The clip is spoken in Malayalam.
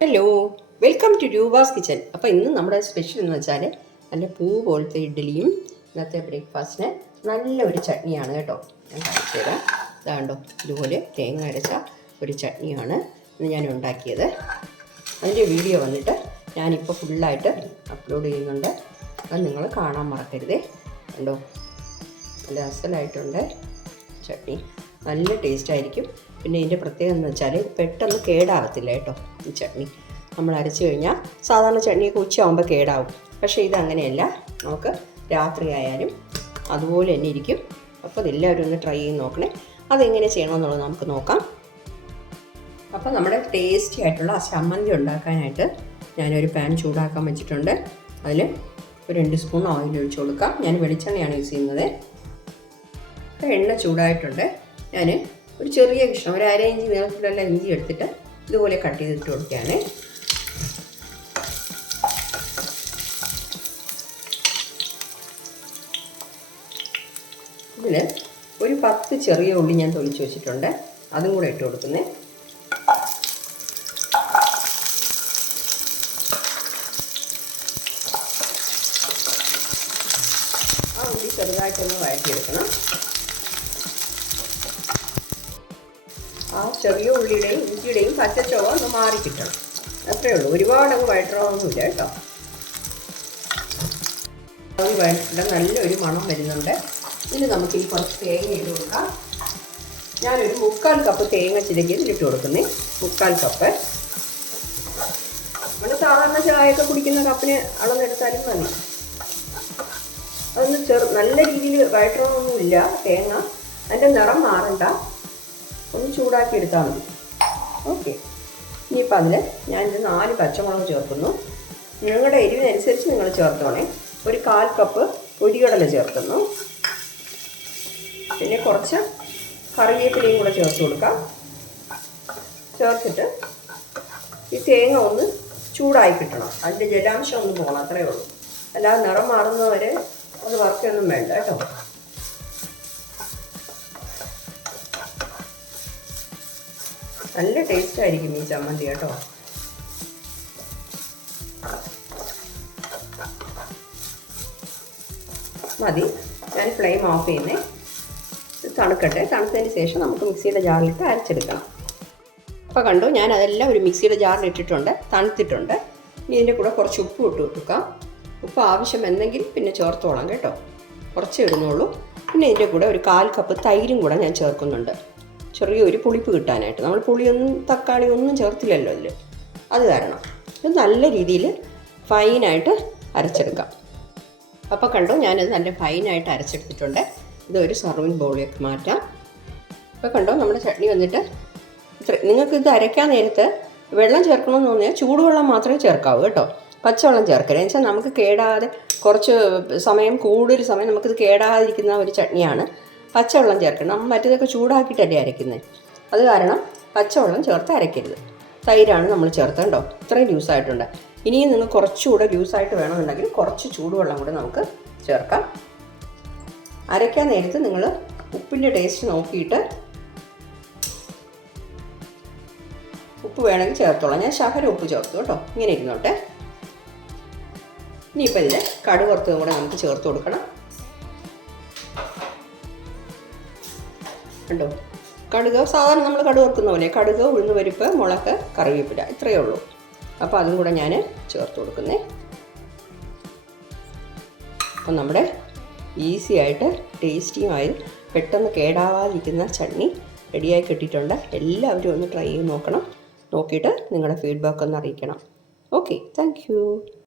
Hello welcome to Roopa's kitchen അപ്പോൾ ഇന്ന് നമ്മുടെ സ്പെഷ്യൽ എന്ന് വെച്ചാൽ നല്ല പൂ പോലത്തെ ഇഡ്ഡലിയും ഇന്നത്തെ ബ്രേക്ക്ഫാസ്റ്റിന് നല്ല ഒരു ചട്നിയാണ് കേട്ടോ. ഞാൻ കാണിച്ചു തരാം. ഇതാണ്ടോ ഇതുപോലെ തേങ്ങ അരച്ച ഒരു ചട്നിയാണ് ഇന്ന് ഞാൻ ഉണ്ടാക്കിയത്. അതിന്റെ വീഡിയോ വന്നിട്ട് ഞാനിപ്പോൾ ഫുള്ളായിട്ട് അപ്ലോഡ് ചെയ്യുന്നുണ്ട്. അത് നിങ്ങൾ കാണാൻ മറക്കരുതേ. കണ്ടോ? നല്ല അസലായിട്ടുണ്ട് ചട്നി. നല്ല ടേസ്റ്റ് ആയിരിക്കും. പിന്നെ ഇതിന്റെ പ്രത്യേകത എന്ന് വെച്ചാൽ പെട്ടെന്ന് കേടാവത്തില്ല കേട്ടോ ഈ ചട്നി. നമ്മൾ അരച്ച് കഴിഞ്ഞാൽ സാധാരണ ചട്നിയൊക്കെ ഉച്ചയാകുമ്പോൾ കേടാവും. പക്ഷേ ഇത് അങ്ങനെയല്ല. നമുക്ക് രാത്രി ആയാലും അതുപോലെ തന്നെ ഇരിക്കും. അപ്പോൾ അതെല്ലാവരും ഒന്ന് ട്രൈ ചെയ്ത് നോക്കണേ. അതെങ്ങനെ ചെയ്യണമെന്നുള്ളത് നമുക്ക് നോക്കാം. അപ്പോൾ നമ്മുടെ ടേസ്റ്റി ആയിട്ടുള്ള ചമ്മന്തി ഉണ്ടാക്കാനായിട്ട് ഞാനൊരു പാൻ ചൂടാക്കാൻ വെച്ചിട്ടുണ്ട്. അതിൽ ഒരു രണ്ട് സ്പൂൺ ഓയിൽ ഒഴിച്ച് കൊടുക്കാം. ഞാൻ വെളിച്ചെണ്ണയാണ് യൂസ് ചെയ്യുന്നത്. അപ്പോൾ എണ്ണ ചൂടായിട്ടുണ്ട്. ഞാൻ ഒരു ചെറിയ കഷ്ണം ഒരു അര ഇഞ്ച് നീളത്തിലുള്ള ഇഞ്ചി എടുത്തിട്ട് ഇതുപോലെ കട്ട് ചെയ്തിട്ട് കൊടുക്കുകയാണ്. ഇതിൽ ഒരു പത്ത് ചെറിയ ഉള്ളി ഞാൻ തൊളിച്ച് വെച്ചിട്ടുണ്ട്. അതും കൂടെ ഇട്ട് കൊടുക്കുന്നേ. ആ ഉള്ളി ചെറുതായിട്ടൊന്ന് വഴറ്റിയെടുക്കണം. ആ ചെറിയ ഉള്ളിയുടെയും ഇഞ്ചിയുടെയും പച്ചച്ചോവ ഒന്ന് മാറി കിട്ടണം അത്രേ ഉള്ളൂ ഒരുപാട് അങ്ങ് വഴറ്റണമെന്നില്ല കേട്ടോ. അത് വഴറ്റിട്ട് നല്ലൊരു മണം വരുന്നുണ്ട്. ഇനി നമുക്ക് ഈ കുറച്ച് തേങ്ങ ഇട്ട് കൊടുക്കാം. ഞാനൊരു മുക്കാൽ കപ്പ് തേങ്ങ ചിരകിയത് ഇട്ട് കൊടുക്കുന്നേ. മുക്കാൽ കപ്പ്. നമ്മൾ സാധാരണ ചായയൊക്കെ കുടിക്കുന്ന കപ്പിന് അളന്നെടുത്താലും മതി. അതൊന്ന് ചെറു നല്ല രീതിയിൽ വഴറ്റണമെന്നൊന്നുമില്ല തേങ്ങ അതിന്റെ നിറം മാറണ്ട. ഒന്ന് ചൂടാക്കി എടുത്താൽ മതി. ഓക്കെ ഇനിയിപ്പോൾ അതിൽ ഞാനിത് നാല് പച്ചമുളക് ചേർക്കുന്നു. നിങ്ങളുടെ എരിവിനനുസരിച്ച് നിങ്ങൾ ചേർത്തോണേ. ഒരു കാൽ കപ്പ് പൊരികടല ചേർക്കുന്നു. പിന്നെ കുറച്ച് കറിവേപ്പിലയും കൂടെ ചേർത്ത് കൊടുക്കാം. ചേർത്തിട്ട് ഈ തേങ്ങ ഒന്ന് ചൂടായി കിട്ടണം. അതിന്റെ ജലാംശം ഒന്ന് പോകണം അത്രയേ ഉള്ളൂ. അല്ലാതെ നിറം മാറുന്നവരെ അത് വറുക്കൊന്നും വേണ്ട കേട്ടോ. നല്ല ടേസ്റ്റ് ആയിരിക്കും ഈ ചമ്മന്തി കേട്ടോ. മതി. ഞാൻ ഫ്ലെയിം ഓഫ് ചെയ്യുന്നേ. തണുക്കട്ടെ. തണുത്തതിന് ശേഷം നമുക്ക് മിക്സിയുടെ ജാറിലിട്ട് അരച്ചെടുക്കണം. അപ്പോൾ കണ്ടു ഞാൻ അതെല്ലാം ഒരു മിക്സിയുടെ ജാറിൽ ഇട്ടിട്ടുണ്ട് തണുത്തിട്ടുണ്ട്. ഇനി ഇതിന്റെ കൂടെ കുറച്ച് ഉപ്പ് ഇട്ട് കൊടുക്കാം. ഉപ്പ് ആവശ്യം എന്തെങ്കിൽ പിന്നെ ചേർത്തോളാം കേട്ടോ. കുറച്ച് ഇടുന്നുള്ളൂ. പിന്നെ ഇതിന്റെ കൂടെ ഒരു കാൽ കപ്പ് തൈരും കൂടെ ഞാൻ ചേർക്കുന്നുണ്ട്. ചെറിയൊരു പുളിപ്പ് കിട്ടാനായിട്ട്. നമ്മൾ പുളിയൊന്നും തക്കാളി ഒന്നും ചേർത്തില്ലല്ലോ അതിൽ അത് കാരണം. ഇത് നല്ല രീതിയിൽ ഫൈനായിട്ട് അരച്ചെടുക്കാം. അപ്പോൾ കണ്ടു ഞാനത് നല്ല ഫൈനായിട്ട് അരച്ചെടുത്തിട്ടുണ്ട്. ഇതൊരു സർവിങ് ബൗളിലേക്ക് മാറ്റാം. അപ്പോൾ കണ്ടോ നമ്മുടെ ചട്നി വന്നിട്ട് നിങ്ങൾക്ക് ഇത് അരയ്ക്കാൻ നേരത്ത് വെള്ളം ചേർക്കണമെന്ന് തോന്നിയാൽ ചൂടുവെള്ളം മാത്രമേ ചേർക്കാവൂ കേട്ടോ. പച്ചവെള്ളം ചേർക്കരുത്. വെച്ചാൽ നമുക്ക് കേടാതെ കുറച്ച് സമയം കൂടുതൽ സമയം നമുക്കിത് കേടാതിരിക്കുന്ന ഒരു ചട്നിയാണ്. പച്ചവെള്ളം ചേർക്കണം. മറ്റേതൊക്കെ ചൂടാക്കിയിട്ടല്ലേ അരയ്ക്കുന്നത്. അത് കാരണം പച്ചവെള്ളം ചേർത്ത് അരയ്ക്കരുത്. തൈരാണ് നമ്മൾ ചേർത്തേണ്ടോ ഇത്രയും ലൂസായിട്ടുണ്ട് ഇനിയും നിങ്ങൾ കുറച്ചുകൂടെ ലൂസായിട്ട് വേണമെന്നുണ്ടെങ്കിൽ കുറച്ച് ചൂടുവെള്ളം കൂടെ നമുക്ക് ചേർക്കാം. അരയ്ക്കാൻ നേരത്ത് നിങ്ങൾ ഉപ്പിന്റെ ടേസ്റ്റ് നോക്കിയിട്ട് ഉപ്പ് വേണമെങ്കിൽ ചേർത്തോളാം. ഞാൻ ശകര ഉപ്പ് ചേർത്തു കേട്ടോ. ഇങ്ങനെ ഇരുന്നോട്ടെ. ഇനിയിപ്പോൾ ഇതിൽ കടുവറുത്തതും കൂടെ നമുക്ക് ചേർത്ത് കൊടുക്കണം. കണ്ടോ? കടുക് സാധാരണ നമ്മൾ കടുക് വർക്കുന്ന പോലെ. കടുക് ഉഴുന്ന് പരിപ്പ് മുളക് കറിവേപ്പില ഇത്രയേ ഉള്ളൂ. അപ്പോൾ അതും കൂടെ ഞാൻ ചേർത്ത് കൊടുക്കുന്നേ. അപ്പം നമ്മുടെ ഈസി ആയിട്ട് ടേസ്റ്റിയുമായി പെട്ടെന്ന് കേടാവാതിരിക്കുന്ന ചട്നി റെഡിയായി കിട്ടിയിട്ടുണ്ട്. എല്ലാവരും ഒന്ന് ട്രൈ ചെയ്ത് നോക്കണം. നോക്കിയിട്ട് നിങ്ങളുടെ ഫീഡ്ബാക്ക് ഒന്ന് അറിയിക്കണം. Okay thank